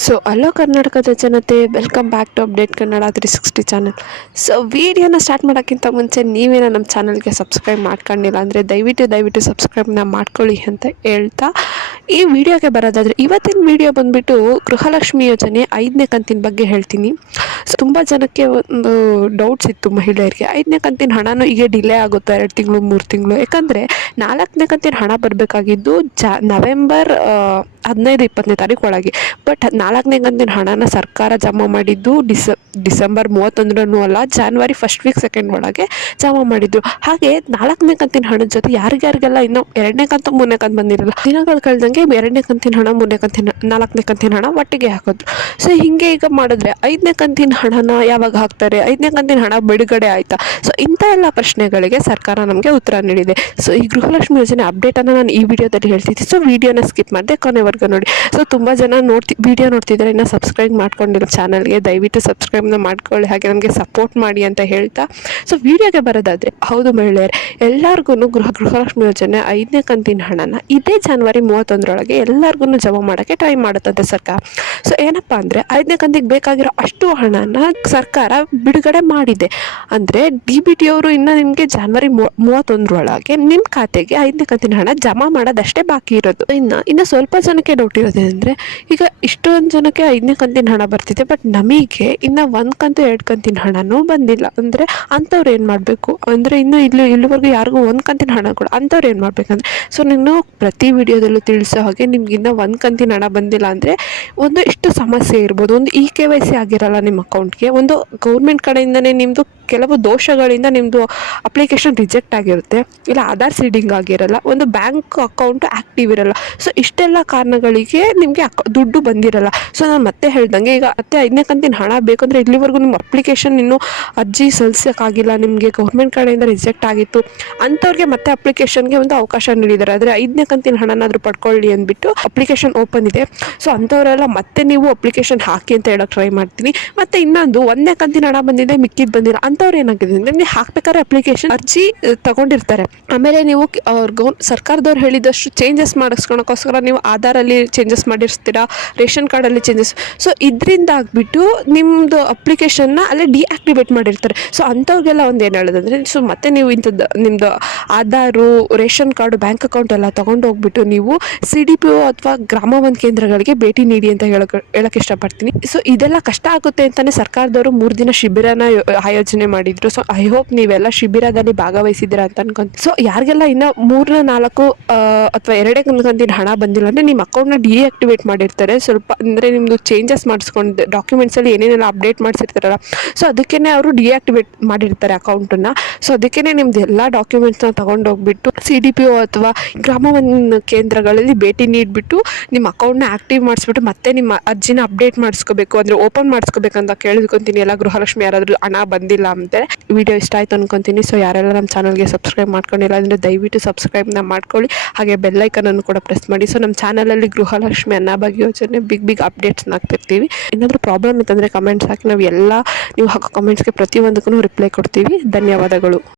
So hello ಕರ್ನಾಟಕದ ಜನತೆ, welcome back to Update Kannada 360 channel. So ವಿಡಿಯೋನ ಸ್ಟಾರ್ಟ್ ಮಾಡೋಕ್ಕಿಂತ ಮುಂಚೆ ನೀವೇನೋ ನಮ್ಮ ಚಾನಲ್ಗೆ ಸಬ್ಸ್ಕ್ರೈಬ್ ಮಾಡ್ಕೊಂಡಿಲ್ಲ ಅಂದರೆ ದಯವಿಟ್ಟು ಸಬ್ಸ್ಕ್ರೈಬ್ನ ಮಾಡ್ಕೊಳ್ಳಿ ಅಂತ ಹೇಳ್ತಾ ಈ ವಿಡಿಯೋಗೆ ಬರೋದಾದರೆ, ಇವತ್ತಿನ ವಿಡಿಯೋ ಬಂದುಬಿಟ್ಟು ಗೃಹಲಕ್ಷ್ಮಿ ಯೋಜನೆ 5ನೇ ಕಂತಿನ ಬಗ್ಗೆ ಹೇಳ್ತೀನಿ. ಸೊ ತುಂಬ ಜನಕ್ಕೆ ಒಂದು ಡೌಟ್ಸ್ ಇತ್ತು ಮಹಿಳೆಯರಿಗೆ, 5ನೇ ಕಂತಿನ ಹಣನೂ ಈಗ ಡಿಲೇ ಆಗುತ್ತೆ 2 ತಿಂಗಳು 3 ತಿಂಗಳು. ಯಾಕಂದರೆ 4ನೇ ಕಂತಿನ ಹಣ ಬರಬೇಕಾಗಿದ್ದು ನವೆಂಬರ್ 15-20ನೇ ತಾರೀಕು ಒಳಗೆ. ಬಟ್ 4ನೇ ಕಂತಿನ ಹಣನ ಸರ್ಕಾರ ಜಮಾ ಮಾಡಿದ್ದು ಡಿಸೆಂಬರ್ 31 ಅಲ್ಲ, ಜಾನ್ವರಿ ಫಸ್ಟ್ ವೀಕ್ ಸೆಕೆಂಡ್ ಒಳಗೆ ಜಮಾ ಮಾಡಿದ್ರು. ಹಾಗೆ 4ನೇ ಕಂತಿನ ಹಣದ ಜೊತೆ ಯಾರಿಗೆಲ್ಲ ಇನ್ನೂ 2ನೇ ಕಂತು 3ನೇ ಕಂತು ಬಂದಿರಲ್ಲ, ದಿನಗಳು ಕಳೆದಂಗೆ 2ನೇ ಕಂತಿನ ಹಣ 3ನೇ ಕಂತಿನ 4ನೇ ಕಂತಿನ ಹಣ ಒಟ್ಟಿಗೆ ಹಾಕಿದ್ರು. ಸೊ ಹಿಂಗೆ ಈಗ ಮಾಡಿದ್ರೆ 5ನೇ ಕಂತಿನ ಹಣನ ಯಾವಾಗ ಹಾಕ್ತಾರೆ, 5ನೇ ಕಂತಿನ ಹಣ ಬಿಡುಗಡೆ ಆಯ್ತಾ? ಸೊ ಇಂಥ ಎಲ್ಲ ಪ್ರಶ್ನೆಗಳಿಗೆ ಸರ್ಕಾರ ನಮಗೆ ಉತ್ತರ ನೀಡಿದೆ. ಸೊ ಈ ಗೃಹಲಕ್ಷ್ಮಿ ಯೋಜನೆ ಅಪ್ಡೇಟನ್ನು ನಾನು ಈ ವಿಡಿಯೋದಲ್ಲಿ ಹೇಳ್ತಿದ್ದೆ. ಸೊ ವಿಡಿಯೋನ ಸ್ಕಿಪ್ ಮಾಡಿದೆ, ಕೊನೆವರೆಗೂ ನೋಡಿ. ಸೊ ತುಂಬ ಜನ ವಿಡಿಯೋ ನೋಡ್ತಿದ್ದಾರೆ, ಇನ್ನೂ ಸಬ್ಸ್ಕ್ರೈಬ್ ಮಾಡ್ಕೊಂಡಿರೋ ಚಾನಲ್ಗೆ ದಯವಿಟ್ಟು ಸಬ್ಸ್ಕ್ರೈಬ್ನ ಮಾಡ್ಕೊಳ್ಳಿ, ಹಾಗೆ ನಮಗೆ ಸಪೋರ್ಟ್ ಮಾಡಿ ಅಂತ ಹೇಳ್ತಾ. ಸೊ ವಿಡಿಯೋಗೆ ಬರೋದಾದರೆ, ಹೌದು ಮಹಿಳೆಯರು ಎಲ್ಲರಿಗೂ ಗೃಹಲಕ್ಷ್ಮಿ ಯೋಜನೆ 5ನೇ ಕಂತಿನ ಹಣನ ಇದೇ ಜಾನ್ವರಿ 31 ಎಲ್ಲರಿಗೂ ಜಮಾ ಮಾಡೋಕ್ಕೆ ಟ್ರೈ ಮಾಡುತ್ತಂತೆ ಸರ್ಕಾರ. ಸೊ ಏನಪ್ಪ ಅಂದರೆ 5ನೇ ಕಂತಿಗೆ ಬೇಕಾಗಿರೋ ಅಷ್ಟು ಹಣನ ಸರ್ಕಾರ ಬಿಡುಗಡೆ ಮಾಡಿದೆ. ಅಂದರೆ DBT ಅವರು ಇನ್ನು ನಿಮಗೆ ಜಾನ್ವರಿ 31 ನಿಮ್ಮ ಖಾತೆಗೆ 5ನೇ ಕಂತಿನ ಹಣ ಜಮಾ ಮಾಡೋದಷ್ಟೇ ಬಾಕಿ ಇರೋದು. ಇನ್ನು ಸ್ವಲ್ಪ ಜನಕ್ಕೆ ಡೌಟ್ ಇರೋದೇನೆಂದರೆ, ಈಗ ಇಷ್ಟೊಂದು ಜನಕ್ಕೆ 5ನೇ ಕಂತಿನ ಹಣ ಬರ್ತಿದೆ, ಬಟ್ ನಮಗೆ ಇನ್ನು 1 ಕಂತು 2 ಕಂತಿನ ಹಣನೂ ಬಂದಿಲ್ಲ. ಅಂದರೆ ಅಂಥವ್ರು ಏನು ಮಾಡಬೇಕು ಅಂದರೆ, ಇಲ್ಲಿವರೆಗೂ ಯಾರಿಗೂ 1 ಕಂತಿನ ಹಣ ಕೂಡ ಅಂಥವ್ರು ಏನು ಮಾಡಬೇಕಂದ್ರೆ, ಸೊ ನೀನು ಪ್ರತಿ ವಿಡಿಯೋದಲ್ಲೂ ತಿಳಿಸೋ ಹಾಗೆ ನಿಮ್ಗೆ ಇನ್ನೂ 1 ಕಂತಿನ ಹಣ ಬಂದಿಲ್ಲ ಅಂದರೆ ಒಂದು ಇಷ್ಟು ಸಮಸ್ಯೆ ಇರ್ಬೋದು. ಒಂದು KYC ಆಗಿರಲ್ಲ ನಿಮ್ಮ ಅಕೌಂಟ್ಗೆ, ಒಂದು ಗೌರ್ಮೆಂಟ್ ಕಡೆಯಿಂದನೇ ನಿಮ್ಮದು ಕೆಲವು ದೋಷಗಳಿಂದ ನಿಮ್ಮದು ಅಪ್ಲಿಕೇಶನ್ ರಿಜೆಕ್ಟ್ ಆಗಿರುತ್ತೆ, ಇಲ್ಲ ಆಧಾರ್ ಸೀಡಿಂಗ್ ಆಗಿರಲ್ಲ, ಒಂದು ಬ್ಯಾಂಕ್ ಅಕೌಂಟು ಆ್ಯಕ್ಟಿವ್ ಇರಲ್ಲ. ಸೊ ಇಷ್ಟೆಲ್ಲ ಕಾರಣಗಳಿಗೆ ನಿಮಗೆ ದುಡ್ಡು ಬಂದಿರಲ್ಲ. ಸೊ ನಾನು ಮತ್ತೆ ಹೇಳ್ದಂಗೆ, ಈಗ 5ನೇ ಕಂತಿನ ಹಣ ಬೇಕಂದರೆ ಇಲ್ಲಿವರೆಗೂ ನಿಮ್ಮ ಅಪ್ಲಿಕೇಶನ್ ಇನ್ನೂ ಅರ್ಜಿ ಸಲ್ಲಿಸೋಕ್ಕಾಗಿಲ್ಲ, ನಿಮಗೆ ಗೌರ್ಮೆಂಟ್ ಕಡೆಯಿಂದ ರಿಜೆಕ್ಟ್ ಆಗಿತ್ತು, ಅಂಥವ್ರಿಗೆ ಮತ್ತೆ ಅಪ್ಲಿಕೇಶನ್ಗೆ ಒಂದು ಅವಕಾಶ ನೀಡಿದ್ದಾರೆ. ಆದರೆ 5ನೇ ಕಂತಿನ ಹಣನಾದರೂ ಪಡ್ಕೊಳ್ಳಿ ಅಂದ್ಬಿಟ್ಟು ಅಪ್ಲಿಕೇಶನ್ ಓಪನ್ ಇದೆ. ಸೊ ಅಂಥವರೆಲ್ಲ ಮತ್ತೆ ನೀವು ಅಪ್ಲಿಕೇಶನ್ ಹಾಕಿ ಅಂತ ಹೇಳೋಕ್ಕೆ ಟ್ರೈ ಮಾಡ್ತೀನಿ. ಮತ್ತು ಇನ್ನೊಂದು 1ನೇ ಕಂತಿನ ಹಣ ಬಂದಿದೆ, ಮಿಕ್ಕಿದ್ದು ಬಂದಿಲ್ಲ, ಅಂಥವ್ರು ಏನಾಗಿದೆ ಅಂದರೆ, ನೀವು ಹಾಕ್ಬೇಕಾದ್ರೆ ಅಪ್ಲಿಕೇಶನ್ ಅರ್ಜಿ ತಗೊಂಡಿರ್ತಾರೆ, ಆಮೇಲೆ ನೀವು ಸರ್ಕಾರದವ್ರು ಹೇಳಿದಷ್ಟು ಚೇಂಜಸ್ ಮಾಡಿಸ್ಕೊಳಕ್ಕೋಸ್ಕರ ನೀವು ಆಧಾರಲ್ಲಿ ಚೇಂಜಸ್ ಮಾಡಿರ್ತೀರಾ, ರೇಷನ್ ಕಾರ್ಡಲ್ಲಿ ಚೇಂಜಸ್. ಸೊ ಇದರಿಂದ ಆಗಿಬಿಟ್ಟು ನಿಮ್ಮದು ಅಪ್ಲಿಕೇಶನ್ನ ಅಲ್ಲೇ ಡಿಆಕ್ಟಿವೇಟ್ ಮಾಡಿರ್ತಾರೆ. ಸೊ ಅಂಥವ್ರಿಗೆಲ್ಲ ಒಂದು ಏನು ಹೇಳೋದಂದರೆ, ಸೊ ಮತ್ತೆ ನೀವು ಇಂಥದ್ದು ನಿಮ್ಮದು Aadhaar, ration card, bank account ಎಲ್ಲ ತೊಗೊಂಡು ಹೋಗ್ಬಿಟ್ಟು ನೀವು CDPO ಅಥವಾ ಗ್ರಾಮ ಒನ್ ಕೇಂದ್ರಗಳಿಗೆ ಭೇಟಿ ನೀಡಿ ಅಂತ ಹೇಳಕ್ಕೆ ಇಷ್ಟಪಡ್ತೀನಿ. ಸೊ ಇದೆಲ್ಲ ಕಷ್ಟ ಆಗುತ್ತೆ ಅಂತಲೇ ಸರ್ಕಾರದವರು 3 ದಿನ ಶಿಬಿರನ ಆಯೋಜನೆ ಮಾಡಿದ್ರು. ಸೊ ಐ ಹೋಪ್ ನೀವೆಲ್ಲ ಶಿಬಿರದಲ್ಲಿ ಭಾಗವಹಿಸಿದ್ದೀರಾ ಅಂತ ಅನ್ಕೊಂತೀನಿ. ಸೊ ಯಾರಿಗೆಲ್ಲ ಇನ್ನೂ 3, 4 ಅಥವಾ 2 ಕಂತಿನ ಹಣ ಬಂದಿಲ್ಲ ಅಂದರೆ, ನಿಮ್ಮ ಅಕೌಂಟ್ನ ಡಿಆಕ್ಟಿವೇಟ್ ಮಾಡಿರ್ತಾರೆ. ಸ್ವಲ್ಪ ಅಂದರೆ ನಿಮ್ಮದು ಚೇಂಜಸ್ ಮಾಡಿಸ್ಕೊಂಡು ಡಾಕ್ಯುಮೆಂಟ್ಸಲ್ಲಿ ಏನೇನೆಲ್ಲ ಅಪ್ಡೇಟ್ ಮಾಡಿಸಿರ್ತಾರಲ್ಲ, ಸೊ ಅದಕ್ಕೇ ಅವರು ಡಿಆಕ್ಟಿವೇಟ್ ಮಾಡಿರ್ತಾರೆ ಅಕೌಂಟನ್ನು. ಸೊ ಅದಕ್ಕೇ ನಿಮ್ಮದು ಎಲ್ಲ ಡಾಕ್ಯುಮೆಂಟ್ಸ್ನ ತೊಗೊಂಡೋಗ್ಬಿಟ್ಟು CDPO ಅಥವಾ ಗ್ರಾಮ ಒನ್ ಕೇಂದ್ರಗಳಲ್ಲಿ ಭೇಟಿ ನೀಡಿಬಿಟ್ಟು ನಿಮ್ಮ ಅಕೌಂಟ್ನ ಆ್ಯಕ್ಟಿವ್ ಮಾಡಿಸ್ಬಿಟ್ಟು ಮತ್ತೆ ನಿಮ್ಮ ಅರ್ಜಿನ ಅಪ್ಡೇಟ್ ಮಾಡಿಸ್ಕೋಬೇಕು, ಅಂದರೆ ಓಪನ್ ಮಾಡಿಸ್ಕೋಬೇಕಂತ ಕೇಳ್ಕೊತೀನಿ ಎಲ್ಲ ಗೃಹಲಕ್ಷ್ಮಿ ಯಾರಾದರೂ ಹಣ ಬಂದಿಲ್ಲ ಅಂದರೆ. ವಿಡಿಯೋ ಇಷ್ಟ ಆಯಿತು ಅನ್ಕೊತೀನಿ. ಸೊ ಯಾರೆಲ್ಲ ನಮ್ಮ ಚಾನಲ್ಗೆ ಸಬ್ಸ್ಕ್ರೈಬ್ ಮಾಡ್ಕೊಂಡಿಲ್ಲ ಅಂದರೆ ದಯವಿಟ್ಟು ಸಬ್ಸ್ಕ್ರೈಬ್ನ ಮಾಡ್ಕೊಳ್ಳಿ, ಹಾಗೆ ಬೆಲ್ಲೈಕನನ್ನು ಕೂಡ ಪ್ರೆಸ್ ಮಾಡಿ. ಸೊ ನಮ್ಮ ಚಾನಲಲ್ಲಿ ಗೃಹಲಕ್ಷ್ಮಿ ಅನ್ನಭಾಗ್ಯ ಯೋಜನೆ ಬಿಗ್ ಅಪ್ಡೇಟ್ಸ್ನ ಹಾಕ್ತಿರ್ತೀವಿ. ಏನಾದರೂ ಪ್ರಾಬ್ಲಮ್ ಇತ್ತಂದರೆ ಕಮೆಂಟ್ಸ್ ಹಾಕಿ, ನಾವು ಎಲ್ಲ ನೀವು ಹಾಕೋ ಕಮೆಂಟ್ಸ್ಗೆ ಪ್ರತಿಯೊಂದಕ್ಕೂ ರಿಪ್ಲೈ ಕೊಡ್ತೀವಿ. ಧನ್ಯವಾದಗಳು.